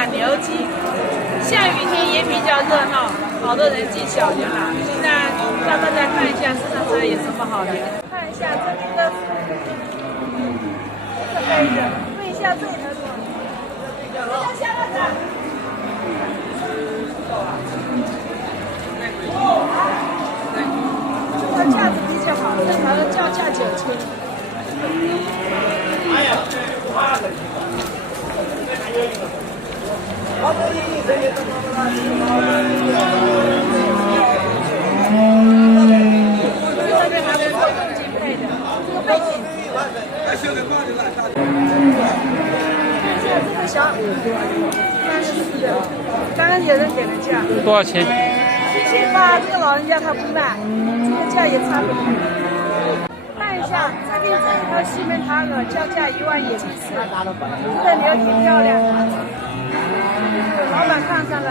价牛筋，下雨天也比较热闹，好多人进小牛了。现在让大家看一下市场上有什么好的，看一下这个这黑的，问一下这里的多少？这个价值比较好，这条叫价9000。哎呀，这边还不错，更精配的，这个背景。这个小34的，刚刚有人给的价，多少钱？7800，这个老人家他不卖，这个价也差不多。看一下，这边这一头西门塔鹅叫价17000，这个牛挺漂亮的，老板看上了。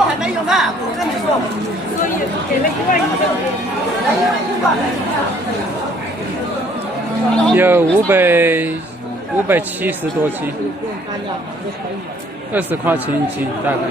我还没有卖，我跟你说，所以给了11000。有570多斤，20块钱一斤大概。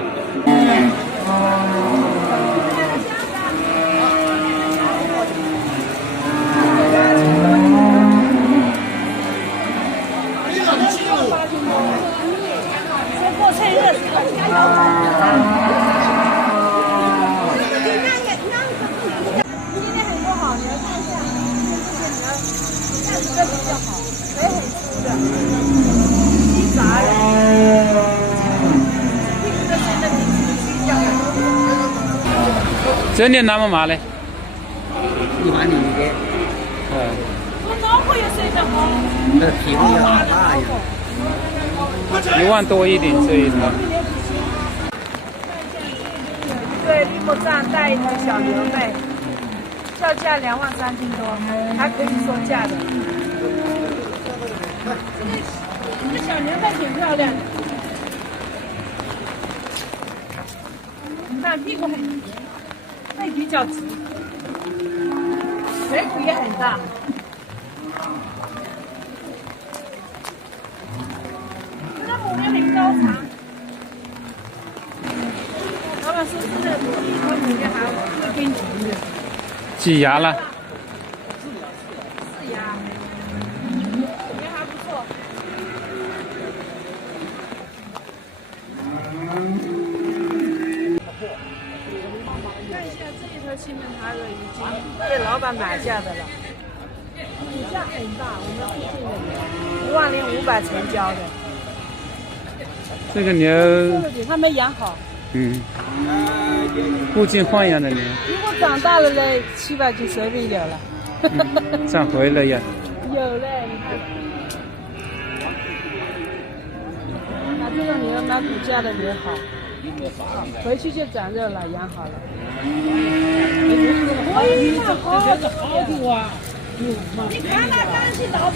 这年那么麻嘞10000的。我脑壳也睡得好。这皮肤要大一点。1万多一点这一条。对，绿木杖带一头小牛背，叫价23000多，还可以说价的。这小牛背挺漂亮的，你看屁股很直，背比较直，腿骨也很大。这个母牛很高长。老板说是这一头母牛还挺直的。挤牙了。是牙，也还不错。看一下这一头西门塔鹅已经被老板买下的了，骨架很大，我们附近的10500成交的。这个牛，这个给他没养好。附近放养的牛。如果长大了嘞，700斤随便有了。长回了呀。有嘞，你看。买这种牛，买骨架的牛好，回去就长肉了，养好了。你看那干净老婆。